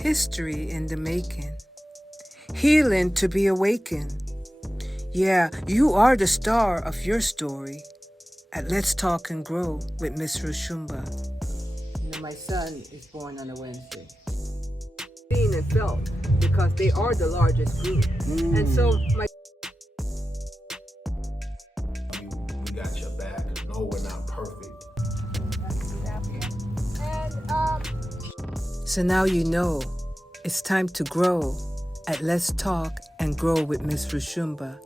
history in the making, healing to be awakened. Yeah, you are the star of your story at Let's Talk and Grow with Miss Roshumba. You know, my son is born on a Wednesday. Seen and felt because they are the largest group. And so my we got your back. No, we're not perfect. So now you know it's time to grow at Let's Talk and Grow with Miss Roshumba.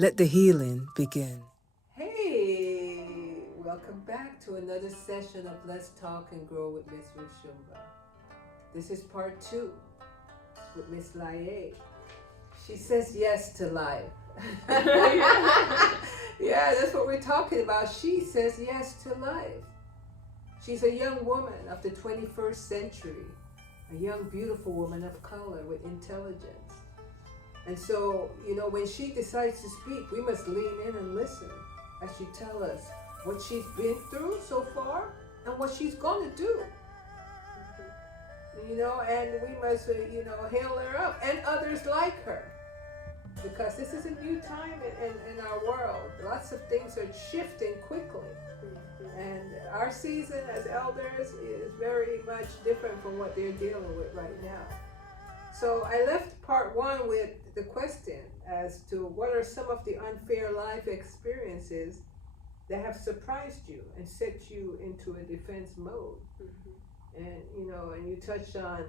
Let the healing begin. Hey, welcome back to another session of Let's Talk and Grow with Miss Roshumba. This is part 2 with Miss Liyea. She says yes to life. Yeah, that's what we're talking about. She says yes to life. She's a young woman of the 21st century, a young, beautiful woman of color with intelligence. And so, you know, when she decides to speak, we must lean in and listen as she tells us what she's been through so far and what she's going to do. You know, and we must, hail her up and others like her. Because this is a new time in our world. Lots of things are shifting quickly. And our season as elders is very much different from what they're dealing with right now. So I left part 1 with the question as to what are some of the unfair life experiences that have surprised you and set you into a defense mode. And, and you touched on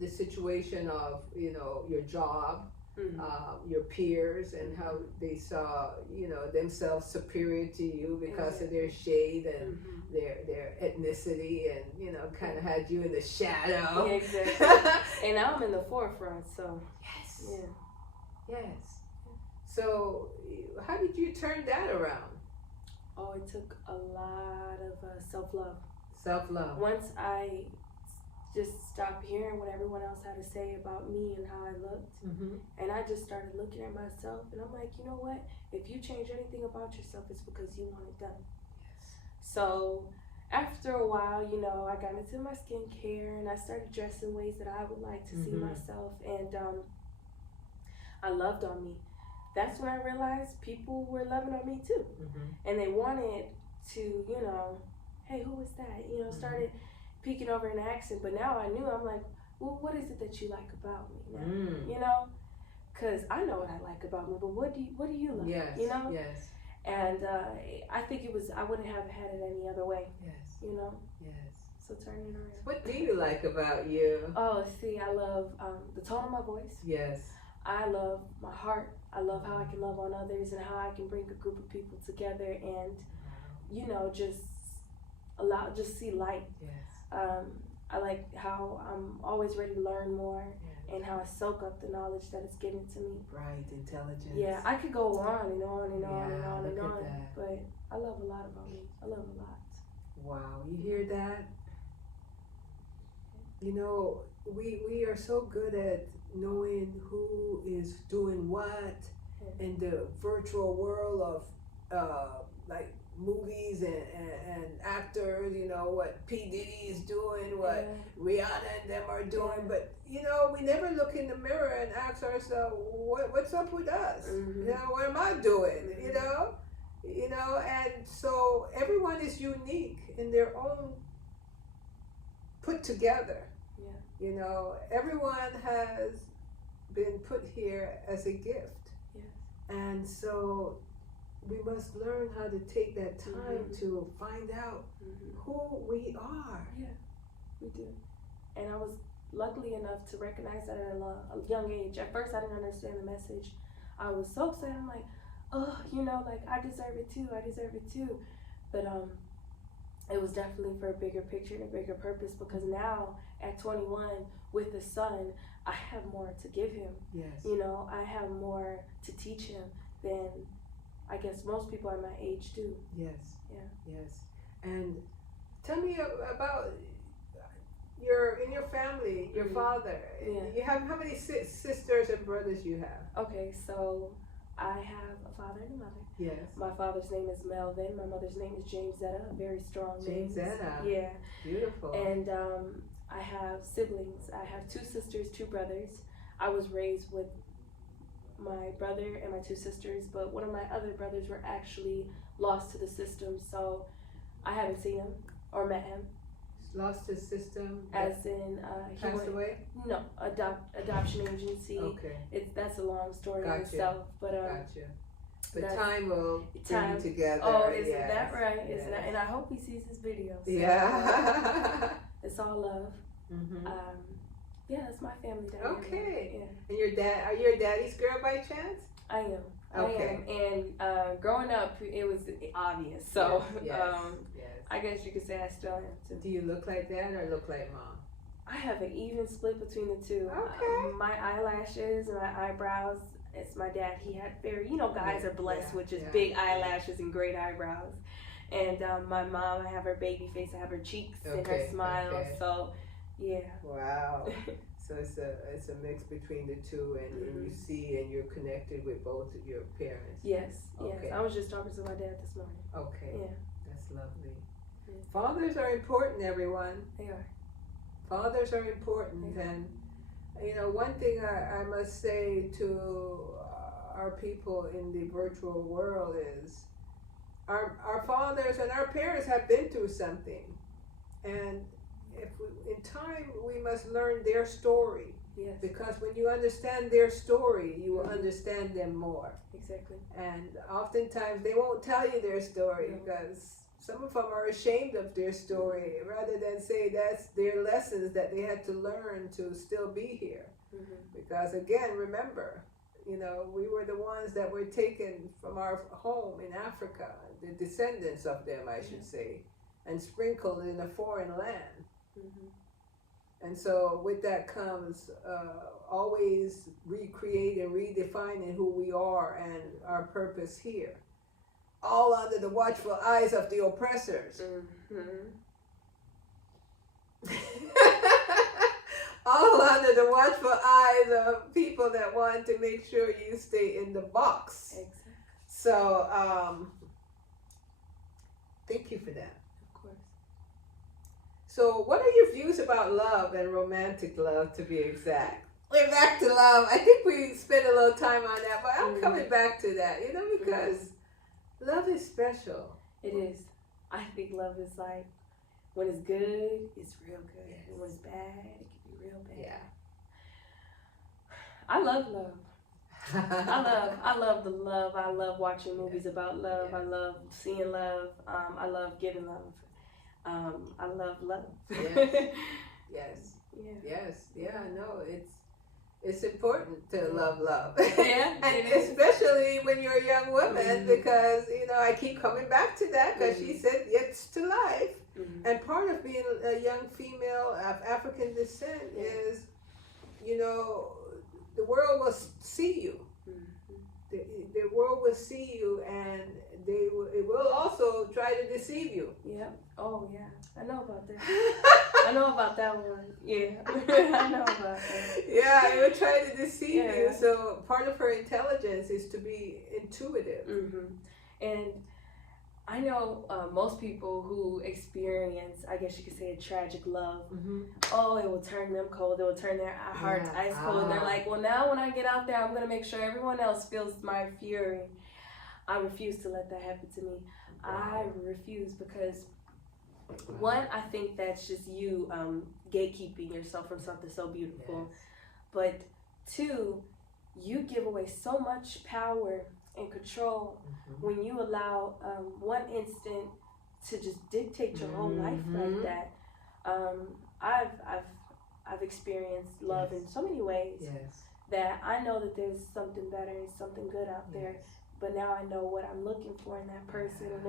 the situation of, your job, your peers, and how they saw, themselves superior to you because of their shade and their ethnicity, and, kind of had you in the shadow. Yeah, exactly. And now I'm in the forefront, so. Yes. Yeah. Yes. So how did you turn that around? Oh, it took a lot of self-love. Self-love. Once I just stopped hearing what everyone else had to say about me and how I looked, and I just started looking at myself, and I'm like, you know what? If you change anything about yourself, it's because you want it done. Yes. So after a while, I got into my skincare, and I started dressing ways that I would like to see myself, and I loved on me. That's when I realized people were loving on me too, and they wanted to, hey, who is that? Started peeking over and asking, but now I knew, I'm like, well, what is it that you like about me now? Because I know what I like about me, but what do you like? Yes. Yes. And I think I wouldn't have had it any other way. Yes. Yes. So turning it around. What do you like about you? Oh, see, I love the tone of my voice. Yes. I love my heart. I love how I can love on others and how I can bring a group of people together and, just see light. Yes. I like how I'm always ready to learn more and how I soak up the knowledge that is given to me. Bright, intelligence. Yeah, I could go on and on and on and on and look on, at that. but I love a lot about me. I love a lot. Wow, you hear that? We are so good at knowing who is doing what in the virtual world of like movies and actors, what P. Diddy is doing, what Rihanna and them are doing, but we never look in the mirror and ask ourselves, what's up with us? What am I doing? And so everyone is unique in their own put together. Everyone has been put here as a gift. And so we must learn how to take that time to find out who we are. Yeah, we do. And I was lucky enough to recognize that at a young age. At first, I didn't understand the message. I was so upset. I'm like, I deserve it too. I deserve it too. But it was definitely for a bigger picture and a bigger purpose, because now at 21 with a son, I have more to give him. Yes. I have more to teach him than I guess most people at my age do. Yes. Yeah. Yes. And tell me about in your family, your father. Yeah. You have how many sisters and brothers you have? Okay, so I have a father and a mother. Yes. My father's name is Melvin. My mother's name is James Zetta. Very strong name. James Zetta. Yeah. Beautiful. And I have siblings. I have 2 sisters, 2 brothers. I was raised with my brother and my 2 sisters, but one of my other brothers were actually lost to the system, so I haven't seen him or met him. Lost his system? As in, he passed went, away? No, adoption agency. Okay. That's a long story in Gotcha. itself, but Gotcha. But time will bring you together. Oh, isn't yes. that right? Yes. Isn't that? And I hope he sees this video. So, Yeah. it's all love. Mm-hmm. Yeah, that's my family dynamic. Okay. Yeah. And your dad? Are you a daddy's girl by chance? I am. Okay. I am. And growing up, it was obvious. So yes. Yes. I guess you could say I still am too. Do you look like dad or look like mom? I have an even split between the two. Okay. My eyelashes and my eyebrows, it's my dad. He had very, guys are blessed with just big eyelashes and great eyebrows. And my mom, I have her baby face, I have her cheeks and her smile. Okay. So, yeah. Wow. So it's a mix between the two, and you see and you're connected with both of your parents. Yes. Okay. Yes. I was just talking to my dad this morning. Okay. Yeah. That's lovely. Yeah. Fathers are important, everyone. They are. Fathers are important, and one thing I must say to our people in the virtual world is our fathers and our parents have been through something, and in time we must learn their story. Yes. Because when you understand their story, you will understand them more. Exactly. And oftentimes they won't tell you their story because some of them are ashamed of their story rather than say that's their lessons that they had to learn to still be here. Mm-hmm. Because again, remember, we were the ones that were taken from our home in Africa, the descendants of them, I should say, and sprinkled in a foreign land. Mm-hmm. And so with that comes always recreating, redefining who we are and our purpose here. All under the watchful eyes of the oppressors. Mm-hmm. All under the watchful eyes of people that want to make sure you stay in the box. Exactly. So, thank you for that. Of course. So, what are your views about love and romantic love, to be exact? We're back to love. I think we spent a little time on that, but I'm coming back to that, because love is special. It is. I think love is like, when it's good, it's real good. Yes. And when it's bad, it can be real bad. Yeah. I love love. I love the love. I love watching movies about love. Yes. I love seeing love. I love giving love. I love love. Yes. Yes. Yeah. Yes. Yeah. No, it's important to love. Yeah. And especially when you're a young woman, because I keep coming back to that because she said yes to life. Mm-hmm. And part of being a young female of African descent is, the world will see you. Mm-hmm. The world will see you, and it will also try to deceive you. Yeah. Oh, yeah. I know about that. I know about that one. Yeah. I know about that. Yeah, it will try to deceive you. Yeah. So part of her intelligence is to be intuitive. Mm-hmm. And I know most people who experience, I guess you could say, a tragic love. Mm-hmm. Oh, it will turn them cold. It will turn their hearts ice cold. And they're like, well, now when I get out there, I'm going to make sure everyone else feels my fury. I refuse to let that happen to me. I refuse because, one, I think that's just you gatekeeping yourself from something so beautiful. Yes. But two, you give away so much power and control when you allow one instant to just dictate your whole life like that. I've experienced love in so many ways that I know that there's something better, something good out there. But now I know what I'm looking for in that person, and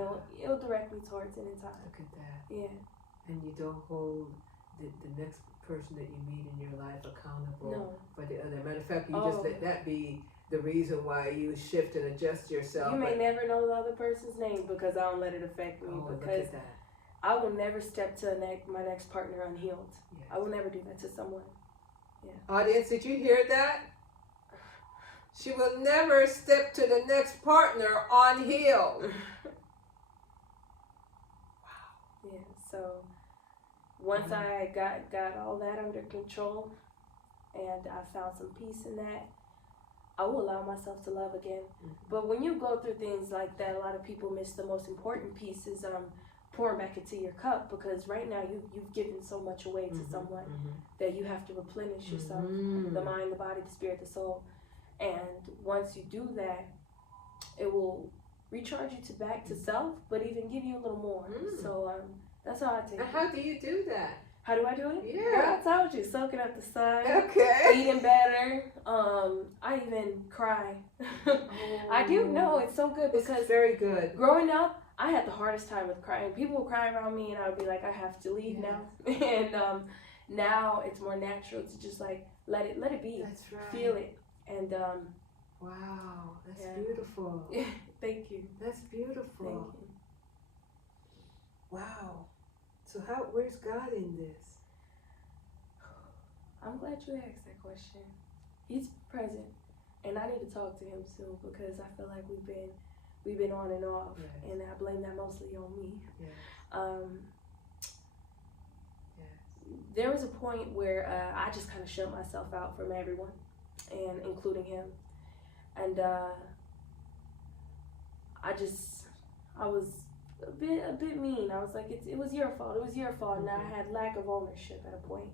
it'll direct me towards it in time. Look at that. Yeah. And you don't hold the next person that you meet in your life accountable for the other. Matter of fact, you just let that be the reason why you shift and adjust yourself. You may never know the other person's name because I don't let it affect me. Because look at that. I will never step to my next partner unhealed. Yes. I will never do that to someone. Yeah. Audience, did you hear that? She will never step to the next partner unhealed. Yeah, so Once I got all that under control and I found some peace in that, I will allow myself to love again. But when you go through things like that, a lot of people miss the most important piece is pouring back into your cup, because right now you've given so much away to someone that you have to replenish yourself, the mind, the body, the spirit, the soul. And once you do that, it will recharge you back to self, but even give you a little more. So that's how I take And it. how do you do that? How do I do it? Yeah. Girl, I told you, soaking up the sun, Okay. eating better. I even cry. I do know it's so good, It's because very good. growing up, I had the hardest time with crying. People would cry around me, and I would be like, I have to leave now. And now it's more natural to just like let it be. That's right. Feel it. And wow, that's Yeah. beautiful. thank you. That's beautiful. Thank you. Wow. So where's God in this? I'm glad you asked that question. He's present, and I need to talk to him soon, because I feel like we've been on and off, Yes. and I blame that mostly on me. Yes. Yes. There was a point where I just kind of shut myself out from everyone, and including him, and I was a bit mean. I was like, it was your fault. It was your fault, and I had lack of ownership at a point.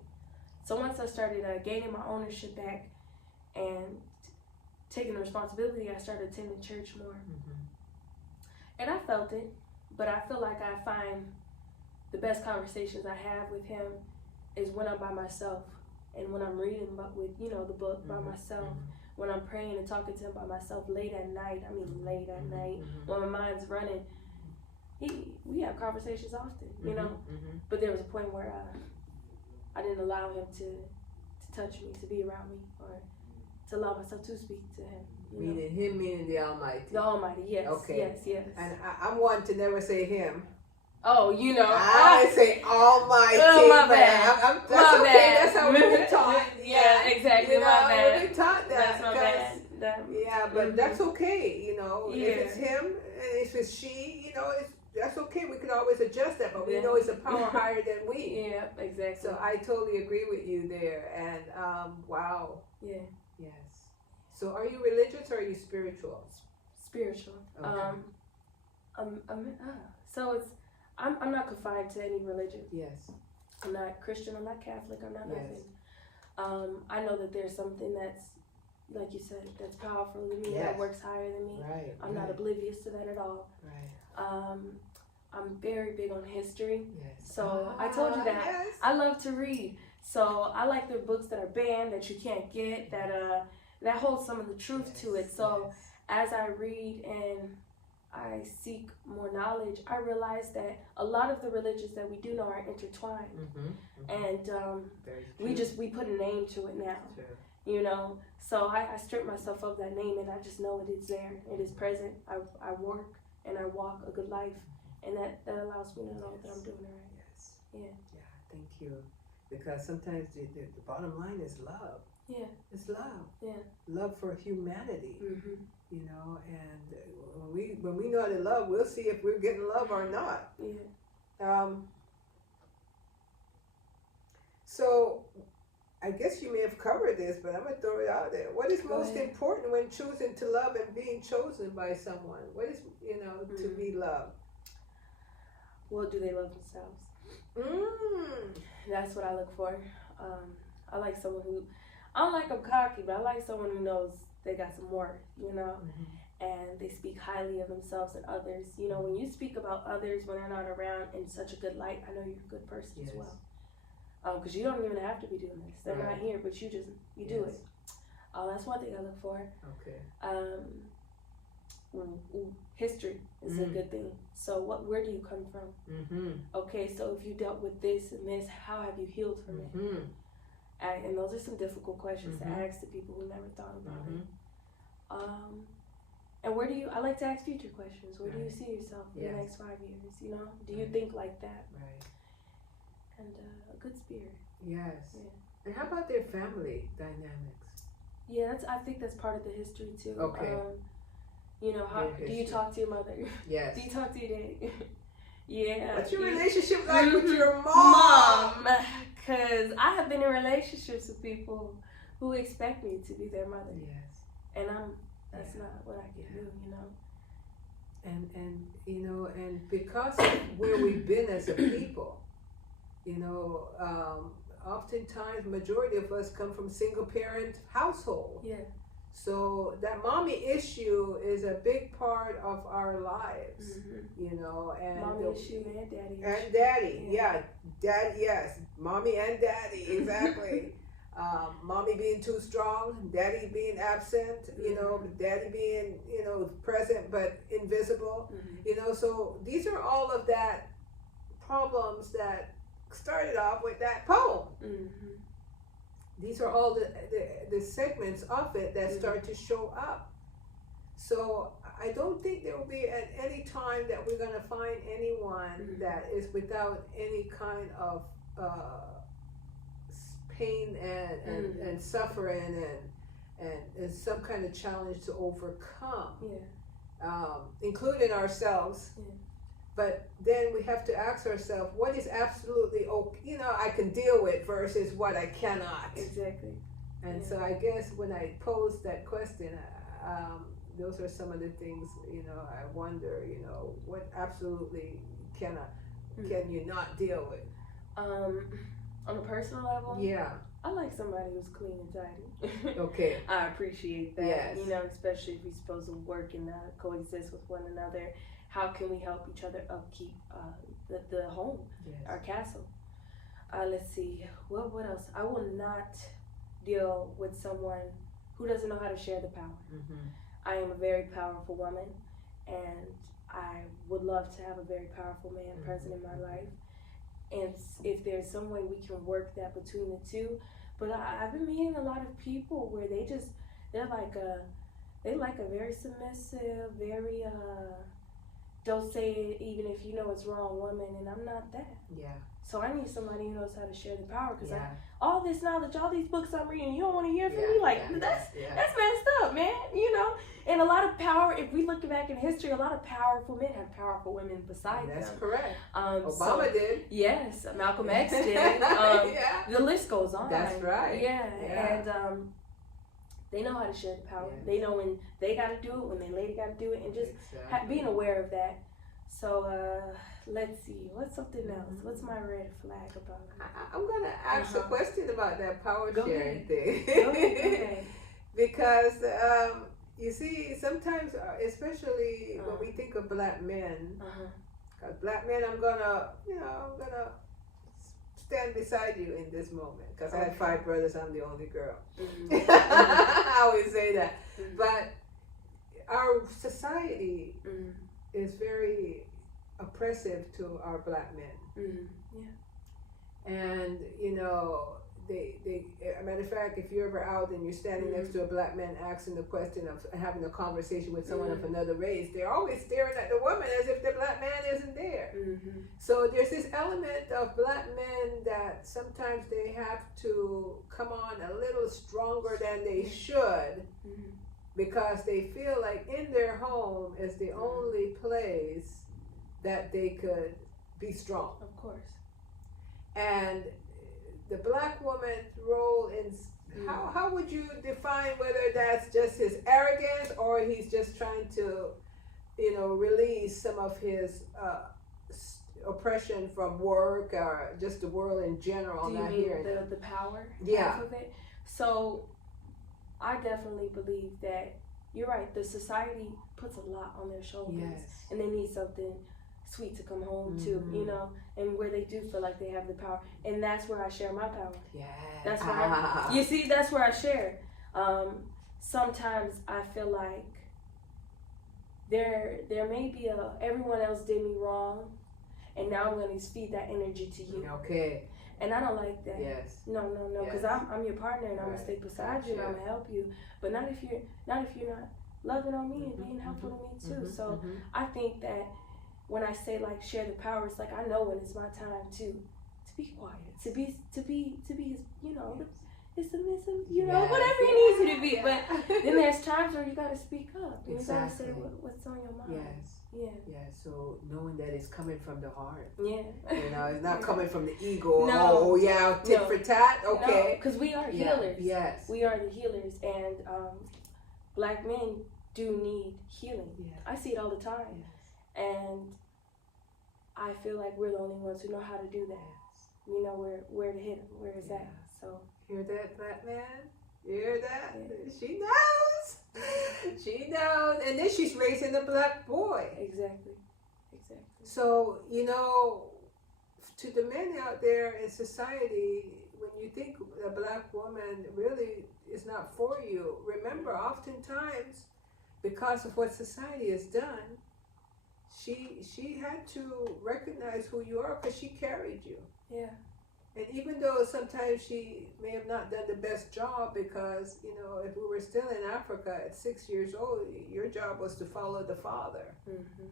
So once I started gaining my ownership back and taking the responsibility, I started attending church more. And I felt it, but I feel like I find the best conversations I have with him is when I'm by myself, and when I'm reading with the book by myself, when I'm praying and talking to him by myself late at night. I mean late at night, when my mind's running. We have conversations often, you know. But there was a point where I didn't allow him to touch me, to be around me, or to allow myself to speak to him. Meaning him, meaning the Almighty. The Almighty, yes. Okay. Yes. And I'm one to never say him. Oh, I say Almighty. Oh, my but bad. That's My okay. bad. That's how we've been taught. Yeah, exactly. My bad. We've been taught that. That's my bad. Yeah, but that's okay. If Yeah. it's him and if it's she, that's okay. We can always adjust that, but we know it's a power higher than we. Yeah, exactly. So I totally agree with you there. And wow. Yeah. Yes. So are you religious or are you spiritual? Spiritual. Okay. So I'm not confined to any religion. Yes. I'm not Christian. I'm not Catholic. I'm not Yes. nothing. I know that there's something that's, like you said, that's powerful than me, that Yes. works higher than me. Right. I'm not oblivious to that at all. Right. I'm very big on history. Yes. So I told you that. Yes. I love to read. So I like the books that are banned, that you can't get, that holds some of the truth to it. So as I read and I seek more knowledge, I realize that a lot of the religions that we do know are intertwined. And we put a name to it now. True. So I strip myself of that name, and I just know it is there. It is present. I work and I walk a good life, and that allows me to know that I'm doing it right. Yes. Yeah. Yeah. Thank you. Because sometimes the bottom line is love. Yeah. It's love. Yeah. Love for humanity. Mm-hmm. And when we know how to love, we'll see if we're getting love or not. Yeah. So I guess you may have covered this, but I'm gonna throw it out there. What is most important when choosing to love and being chosen by someone? What is to be loved? Well, do they love themselves? That's what I look for. I like someone who, I don't like them cocky, but I like someone who knows they got some worth, and they speak highly of themselves and others. When you speak about others when they're not around in such a good light, I know you're a good person as well. Because you don't even have to be doing this. They're not here, but you do it. That's one thing I look for. Okay. History is a good thing. So where do you come from? Okay, so if you dealt with this and this, how have you healed from it? And those are some difficult questions to ask to people who never thought about it. And I like to ask future questions. Where do you see yourself in the next 5 years? Do you think like that? Right. And a good spirit. Yes. Yeah. And how about their family dynamics? Yeah, I think that's part of the history too. Okay. How do you talk to your mother? Yes. Do you talk to your dad? Yeah. What's your relationship like with your mom? Because I have been in relationships with people who expect me to be their mother. Yes. And that's not what I can do, you know. And you know, and because of where we've been as a people, you know, oftentimes majority of us come from single parent household. Yeah. So that mommy issue is a big part of our lives, you know, and mommy issue and daddy issue. And daddy, yeah. Dad, yes, mommy and daddy, exactly. Mommy being too strong, daddy being absent, you know, daddy being, you know, present but invisible, you know. So these are all of that problems that started off with that poem. These are all the segments of it that start to show up. So I don't think there will be at any time that we're going to find anyone that is without any kind of pain and suffering and some kind of challenge to overcome, including ourselves. But then we have to ask ourselves, what is absolutely okay, you know, I can deal with versus what I cannot. Exactly. And so I guess when I posed that question, those are some of the things, you know, I wonder, you know, what absolutely can you not deal with? On a personal level? Yeah. I like somebody who's clean and tidy. Okay. I appreciate that. Yes. You know, especially if we're supposed to work and coexist with one another. How can we help each other upkeep the home, our castle? Let's see. What else? I will not deal with someone who doesn't know how to share the power. I am a very powerful woman, and I would love to have a very powerful man present in my life. And if there's some way we can work that between the two. But I've been meeting a lot of people where they like a very submissive, very don't say it even if you know it's wrong woman, and I'm not that. Yeah. So I need somebody who knows how to share the power, because all this knowledge, all these books I'm reading, you don't want to hear from me? That's messed up, man, you know? And a lot of power, if we look back in history, a lot of powerful men have powerful women beside them. That's correct. Obama did. Yes, Malcolm X did. The list goes on. That's right. Yeah. And they know how to share the power. They know when they got to do it, when their lady got to do it, and just being aware of that. So let's see, what's something else? What's my red flag about it? I'm going to ask a question about that power sharing thing. Go ahead. Because you see, sometimes, especially when we think of black men, because black men, I'm gonna stand beside you in this moment, because I had 5 brothers, I'm the only girl. I always say that. But our society is very oppressive to our black men. And, you know, they a matter of fact, if you're ever out and you're standing next to a black man asking the question of having a conversation with someone of another race, they're always staring at the woman as if the black man isn't there. So there's this element of black men that sometimes they have to come on a little stronger than they should, because they feel like in their home is the only place that they could be strong. Of course. And the black woman's role in how would you define whether that's just his arrogance or he's just trying to, you know, release some of his oppression from work or just the world in general? Do you mean the power? Yeah. Of it? So I definitely believe that you're right. The society puts a lot on their shoulders, and they need something sweet to come home to, you know, and where they do feel like they have the power, and that's where I share my power. That's where you see, that's where I share. Sometimes I feel like there may be everyone else did me wrong, and now I'm going to feed that energy to you. Okay. And I don't like that. No, because I'm your partner, and I'm gonna stay beside you, and I'm gonna help you. But not if you're not loving on me and being helpful to me too. So I think that when I say like share the power, it's like I know when it's my time to be quiet, to be his, you know, is submissive, you know, Yes, whatever he needs you to be. yeah. But then there's times where you got to speak up. And Exactly. you got to say what's on your mind. Yes. Yeah. Yeah. So knowing that it's coming from the heart. Yeah. You know, it's not coming from the ego. No. Oh yeah, tit No. for tat. Okay. Because we are Yeah. healers. Yes. We are the healers, and Black men do need healing. Yeah. I see it all the time, Yes. and I feel like we're the only ones who know how to do that. Yes. We know where to hit them, where it's Yeah. at. So Hear that, Black man? You hear that? Yeah. She knows. She knows. And then she's raising a Black boy. exactly. So, you know, to the men out there in society, when you think a Black woman really is not for you, remember, oftentimes, because of what society has done, she had to recognize who you are because she carried you. Yeah. And even though sometimes she may have not done the best job, because, you know, if we were still in Africa at 6 years old, your job was to follow the father. Mm-hmm.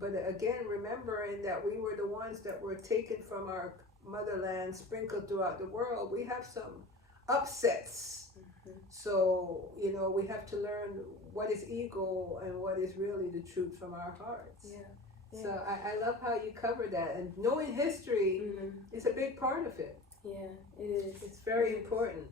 But again, remembering that we were the ones that were taken from our motherland, sprinkled throughout the world, we have some upsets. Mm-hmm. So, you know, we have to learn what is ego and what is really the truth from our hearts. Yeah. So I love how you cover that. And knowing history Mm-hmm. is a big part of it. Yeah, it is. It's very important.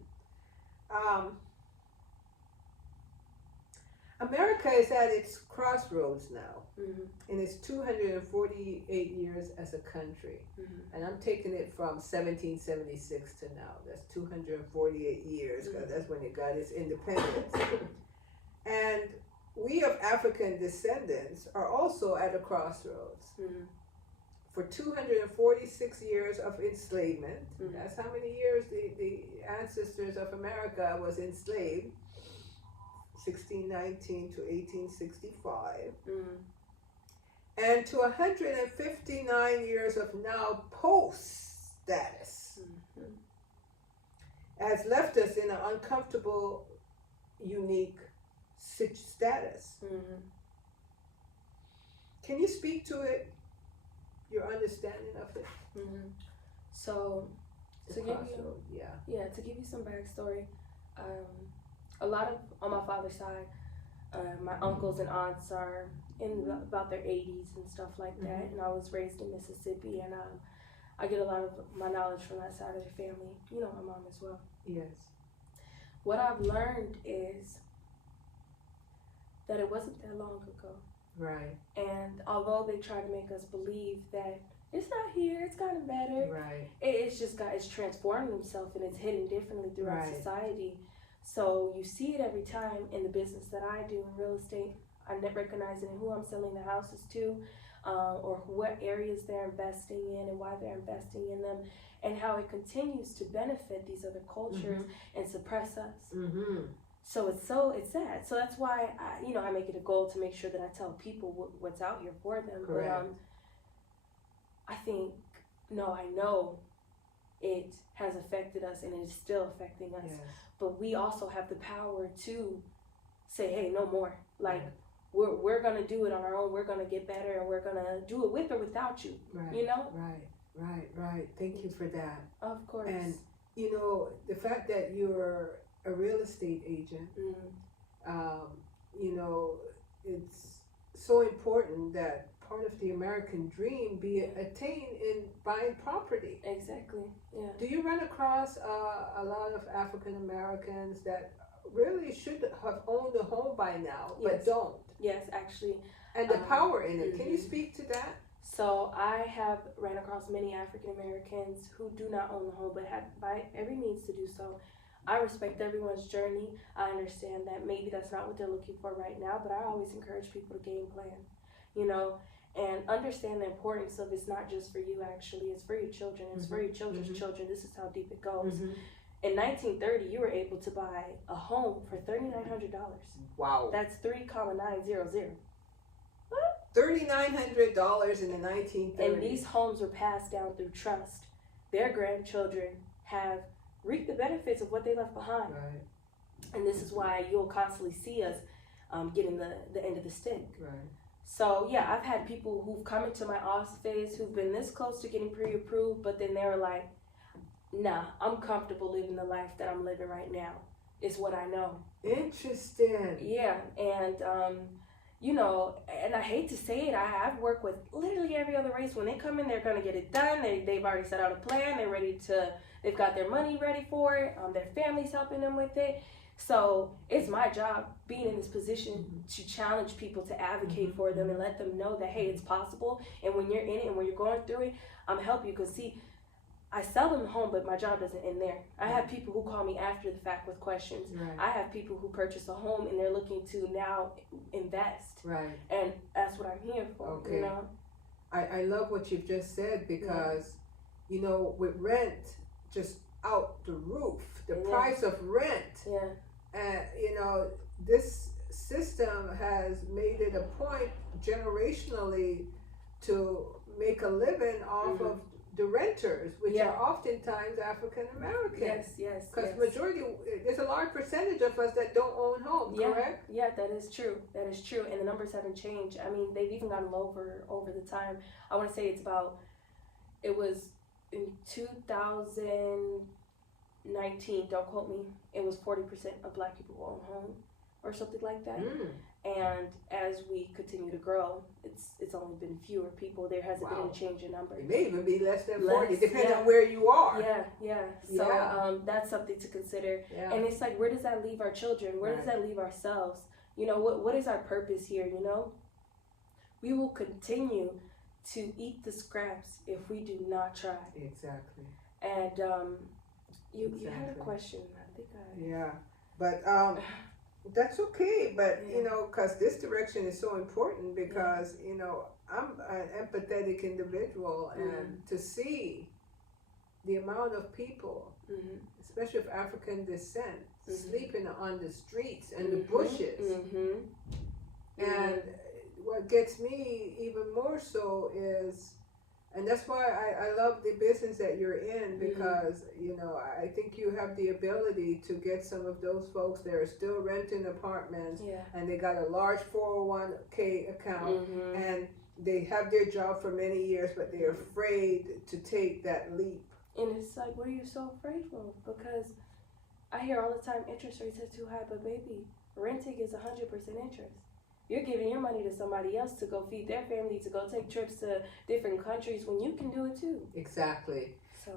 America is at its crossroads now. Mm-hmm. In its 248 years as a country. Mm-hmm. And I'm taking it from 1776 to now. That's 248 years, because that's when it got its independence. And we of African descendants are also at a crossroads. Mm-hmm. For 246 years of enslavement, Mm-hmm. that's how many years the ancestors of America was enslaved, 1619 to 1865. Mm-hmm. And to 159 years of now post status, Mm-hmm. has left us in an uncomfortable, unique status. Mm-hmm. Can you speak to it, your understanding of it? Mm-hmm. So, The to give you, crossroad, to give you some backstory, a lot of, on my father's side, my uncles and aunts are in about their 80s and stuff like that, and I was raised in Mississippi, and I get a lot of my knowledge from that side of the family, you know, my mom as well. Yes. What I've learned is that it wasn't that long ago. Right. And although they try to make us believe that it's not here, it's gotten better, Right. it's transformed itself and it's hidden differently throughout Right. society. So you see it every time in the business that I do in real estate. I recognize it in who I'm selling the houses to, or what areas they're investing in and why they're investing in them, and how it continues to benefit these other cultures and suppress us. Mm-hmm. So it's sad. So that's why I make it a goal to make sure that I tell people what's out here for them. Correct. But I know it has affected us and it is still affecting us. Yes. But we also have the power to say, hey, no more. Like, we're gonna do it on our own. We're gonna get better, and we're gonna do it with or without you. Right. You know? Right. Thank you for that. Of course. And you know, the fact that you're a real estate agent, you know, it's so important that part of the American dream be attained in buying property. Exactly. Yeah. Do you run across a lot of African Americans that really should have owned a home by now, but Yes. don't? Yes, actually. And the power in it. Can you speak to that? So I have ran across many African Americans who do not own a home, but have by every means to do so. I respect everyone's journey. I understand that maybe that's not what they're looking for right now, but I always encourage people to game plan, you know, and understand the importance of it's not just for you, actually. It's for your children. It's for your children's children. This is how deep it goes. In 1930, you were able to buy a home for $3,900. Wow. That's 3,900. $3,900 in the 1930s. And these homes were passed down through trust. Their grandchildren have reaped the benefits of what they left behind. Right. And this is why you'll constantly see us getting the end of the stick. Right. So yeah, I've had people who've come into my office who've been this close to getting pre-approved, but then they were like, nah, I'm comfortable living the life that I'm living right now. It's what I know. Interesting. Yeah, and you know, and I hate to say it, I've worked with literally every other race. When they come in, they're gonna get it done. They've already set out a plan. They're ready to. They've got their money ready for it. Their family's helping them with it. So it's my job being in this position to challenge people, to advocate for them, and let them know that hey, it's possible. And when you're in it and when you're going through it, I'm helping you. Cause see, I sell them the home, but my job doesn't end there. I have people who call me after the fact with questions. Right. I have people who purchase a home and they're looking to now invest. Right. And that's what I'm here for. Okay. You know? I love what you've just said because, you know, with rent just out the roof, the price of rent, you know, this system has made it a point generationally to make a living off of the renters, which are oftentimes African Americans. Yes. Because majority, there's a large percentage of us that don't own homes, correct? Yeah, that is true. That is true. And the numbers haven't changed. I mean, they've even gotten lower over the time. I want to say it was in 2019, don't quote me, it was 40% of Black people who own home or something like that. And as we continue to grow, it's only been fewer people. There hasn't been a change in numbers. It may even be less than 40, depending on where you are. Yeah. So that's something to consider. And it's like, where does that leave our children? Where does that leave ourselves? You know, what is our purpose here, you know? We will continue to eat the scraps if we do not try. Exactly. And you had a question. I think but that's okay, but you know, because this direction is so important because you know, I'm an empathetic individual and to see the amount of people, especially of African descent, sleeping on the streets and the bushes. And what gets me even more so is, and that's why I love the business that you're in because, you know, I think you have the ability to get some of those folks that are still renting apartments and they got a large 401k account and they have their job for many years, but they're afraid to take that leap. And it's like, what are you so afraid of? Because I hear all the time interest rates are too high, but baby, renting is 100% interest. You're giving your money to somebody else to go feed their family, to go take trips to different countries when you can do it too. Exactly. So,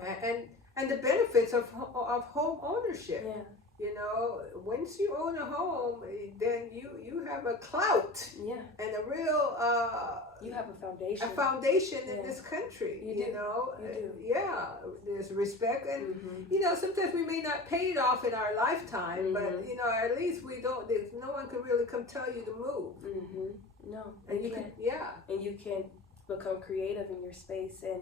and the benefits of home ownership. Yeah. You know, once you own a home, then you have a clout. Yeah. And a real you have a foundation. A foundation in this country. You know. You do. Yeah. There's respect and you know, sometimes we may not pay it off in our lifetime, but you know, at least we don't no one can really come tell you to move. No. And you can and you can become creative in your space and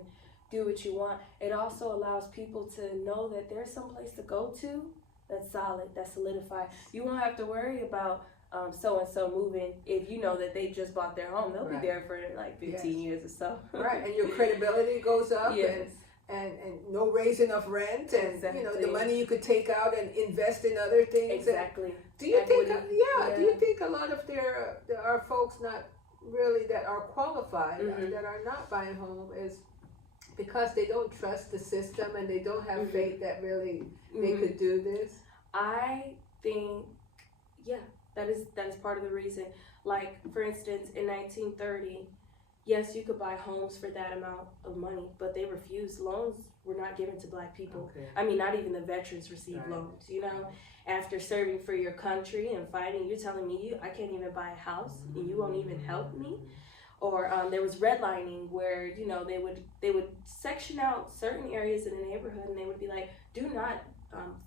do what you want. It also allows people to know that there's some place to go to that's solid, that's solidified. You won't have to worry about so-and-so moving if you know that they just bought their home. They'll be there for like 15 years or so. Right, and your credibility goes up and no raising of rent and you know the money you could take out and invest in other things. Exactly. Do you think do you think a lot of our folks not really that are qualified that are not buying home is because they don't trust the system and they don't have faith that really they could do this? I think, that is part of the reason. Like, for instance, in 1930, yes, you could buy homes for that amount of money, but they refused. Loans were not given to Black people. I mean, not even the veterans received loans, you know? After serving for your country and fighting, you're telling me I can't even buy a house and you won't even help me? Or there was redlining where, you know, they would section out certain areas in the neighborhood and they would be like, do not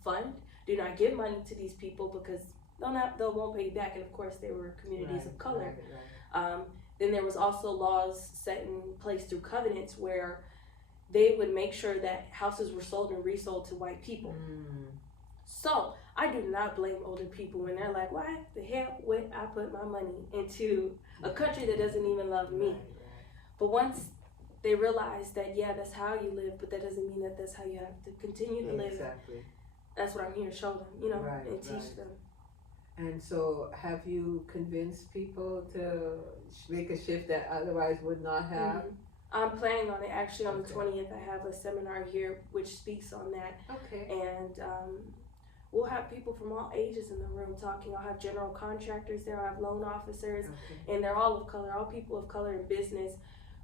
fund, do not give money to these people because they won't pay you back. And of course, they were communities of color. Then there was also laws set in place through covenants where they would make sure that houses were sold and resold to white people. So I do not blame older people when they're like, why the hell would I put my money into a country that doesn't even love me? But once they realize that, that's how you live, but that doesn't mean that that's how you have to continue to live. Exactly. That's what I'm here to show them, you know, and teach them. And so have you convinced people to make a shift that otherwise would not have? I'm planning on it. Actually, on the Okay. 20th, I have a seminar here which speaks on that. Okay. And we'll have people from all ages in the room talking. I'll have general contractors there. I'll have loan officers. Okay. And they're all of color, all people of color in business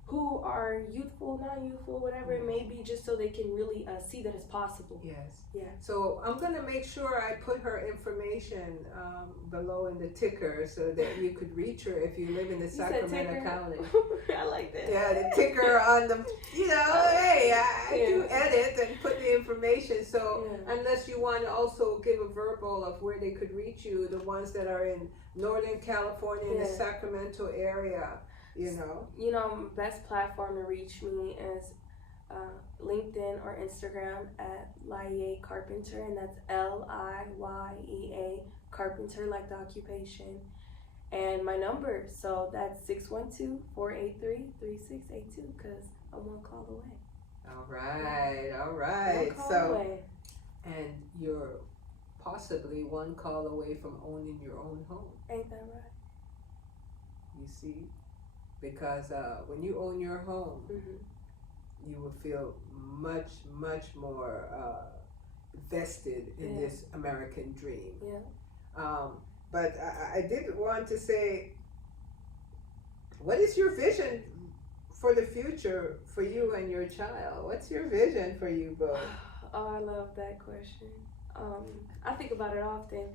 who are youthful, non-youthful, whatever it may be, just so they can really see that it's possible. Yes. Yeah. So I'm gonna make sure I put her information below in the ticker so that you could reach her if you live in the Sacramento County. I like that. Yeah, the ticker on the, hey, I do edit and put the information. So unless you want to also give a verbal of where they could reach you, the ones that are in Northern California, in the Sacramento area, best platform to reach me is LinkedIn or Instagram at Liyea Carpenter, and that's Liyeea Carpenter, like the occupation. And my number, so that's 612-483-3682, because I'm one call away. All right. One call away. And you're possibly one call away from owning your own home. Ain't that right? You see? Because when you own your home, you will feel much, much more vested in this American dream. Yeah. But I did want to say, what is your vision for the future for you and your child? What's your vision for you both? Oh, I love that question. I think about it often,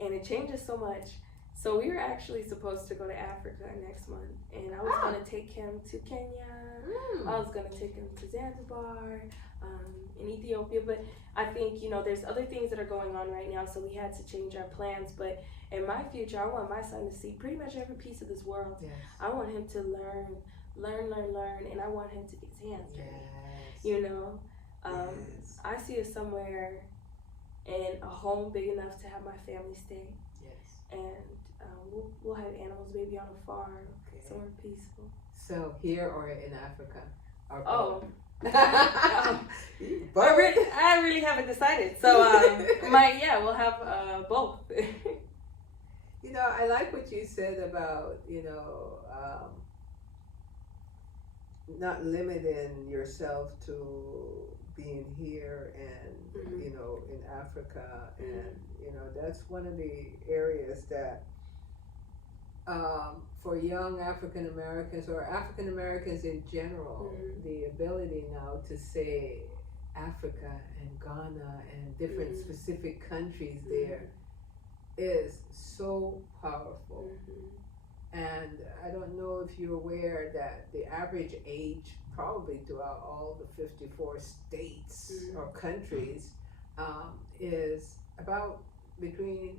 and it changes so much. So we were actually supposed to go to Africa next month, and I was going to take him to Kenya. I was going to take him to Zanzibar, in Ethiopia. But I think, there's other things that are going on right now, so we had to change our plans. But in my future, I want my son to see pretty much every piece of this world. Yes. I want him to learn, and I want him to get his hands dirty. Yes. I see us somewhere in a home big enough to have my family stay. Yes. And we'll have animals maybe on a farm, somewhere peaceful. So here or in Africa? Or Oh. both? I really haven't decided. So we'll have both. I like what you said about, not limiting yourself to being here and, in Africa. And, that's one of the areas that for young African Americans or African Americans in general, the ability now to say Africa and Ghana and different specific countries there is so powerful. And I don't know if you're aware that the average age, probably throughout all the 54 states or countries, is about between,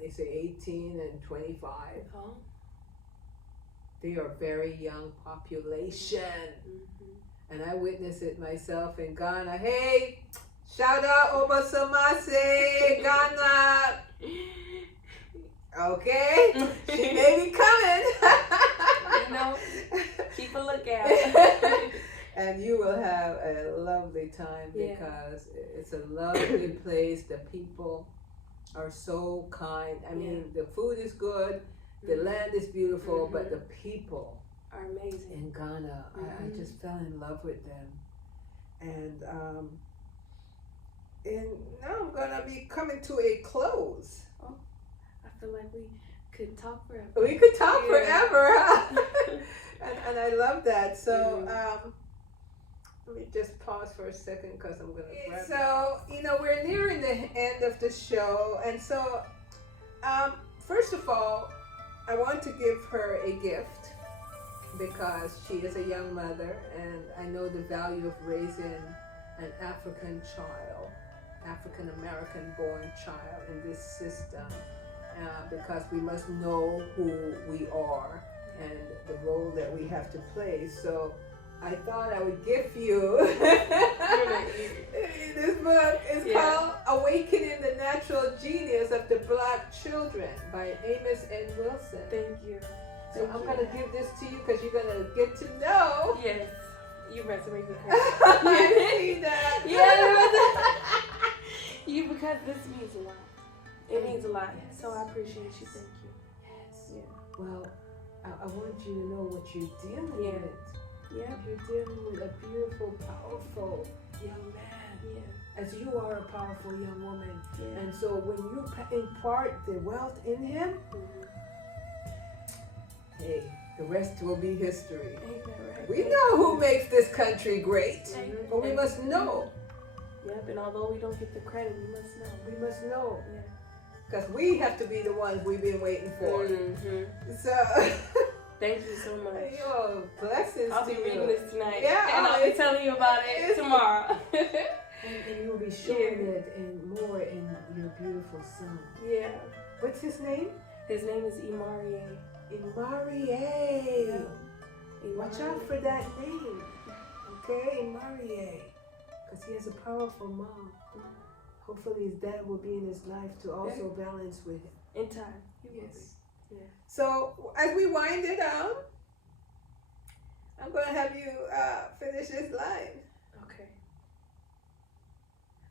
they say 18 and 25. They are very young population. And I witnessed it myself in Ghana. Hey, shout out Obasamase, Ghana. Okay, she may be coming. Keep a lookout. And you will have a lovely time because it's a lovely place. The people are so kind. I mean, the food is good, the land is beautiful, but the people are amazing in Ghana. I just fell in love with them. And now I'm gonna be coming to a close. I feel like we could talk forever. We could talk forever, huh? and I love that. So let me just pause for a second because I'm gonna grab it. So we're nearing the end of the show, and so first of all, I want to give her a gift because she is a young mother, and I know the value of raising an African child, African American born child in this system. Because we must know who we are and the role that we have to play. So I thought I would gift you this book. It's called Awakening the Natural Genius of the Black Children by Amos N. Wilson. Thank you. So I'm going to give this to you because you're going to get to know. Yes. You resonate with her. You see that? Because this means a lot. It means a lot, so I appreciate you. Thank you. Yes. Yeah. Well, I want you to know what you're dealing with. Yeah. You're dealing with a beautiful, powerful young man. Yeah. As you are a powerful young woman. Yeah. And so when you impart the wealth in him, hey, the rest will be history. Ain't that right? We know who makes this country great, but we must know. Yep, and although we don't get the credit, we must know. We must know. Yeah. Because we have to be the ones we've been waiting for. So, Thank you so much. yo, blessings I'll be to reading you. this tonight. Yeah, And I'll be telling you about it tomorrow. And you'll be showing it in more in your beautiful son. Yeah. What's his name? His name is Imarie. Imarie. Yeah. Watch out for that name. Okay, Imarie. Because he has a powerful mom. Hopefully his dad will be in his life to also balance with him. In time. He will Yes. be. Yeah. So as we wind it down, I'm going to have you finish this line. Okay.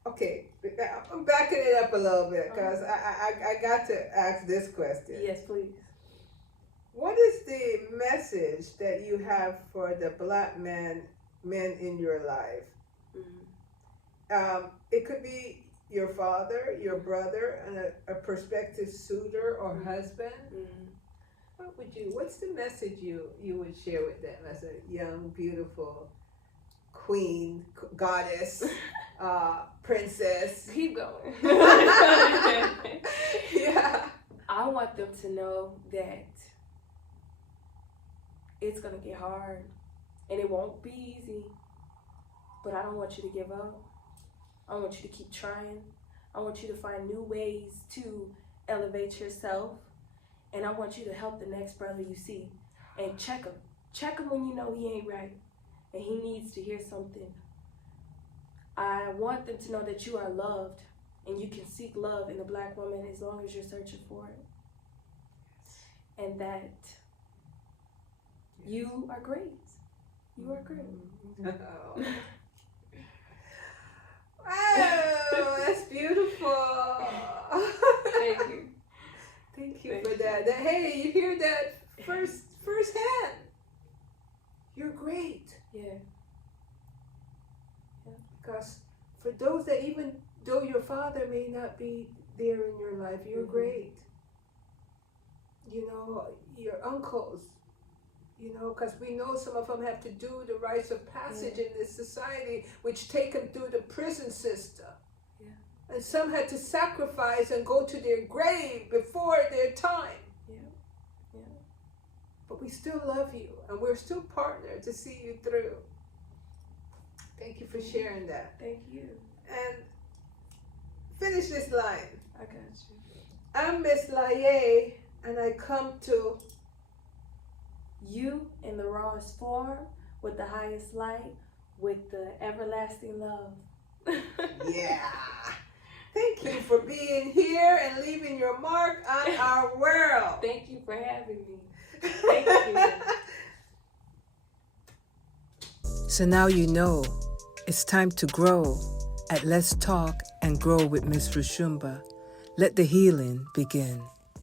Okay, I'm backing it up a little bit because I got to ask this question. Yes, please. What is the message that you have for the black men in your life? Mm-hmm. It could be your father, your brother, and a prospective suitor or husband. Mm-hmm. What's the message you would share with them as a young, beautiful queen, goddess, princess? Keep going. Yeah. I want them to know that it's going to get hard and it won't be easy, but I don't want you to give up. I want you to keep trying. I want you to find new ways to elevate yourself, and I want you to help the next brother you see and check him. Check him when you know he ain't right and he needs to hear something. I want them to know that you are loved and you can seek love in a black woman as long as you're searching for it. And that you are great. You are great. Oh. Wow, that's beautiful. Thank you. Thank you for that. Hey, you hear that firsthand. You're great. Yeah. Because for those that, even though your father may not be there in your life, you're great. You know, your uncles, you know, because we know some of them have to do the rites of passage in this society, which take them through the prison system. Yeah. And some had to sacrifice and go to their grave before their time. Yeah. Yeah. But we still love you, and we're still partnered to see you through. Thank you for sharing that. Thank you. And finish this line. I got you. I'm Miss Liyea, and I come to you in the rawest form, with the highest light, with the everlasting love. Yeah. Thank you for being here and leaving your mark on our world. Thank you for having me. Thank you. So now you know it's time to grow at Let's Talk and Grow with Miss Roshumba. Let the healing begin.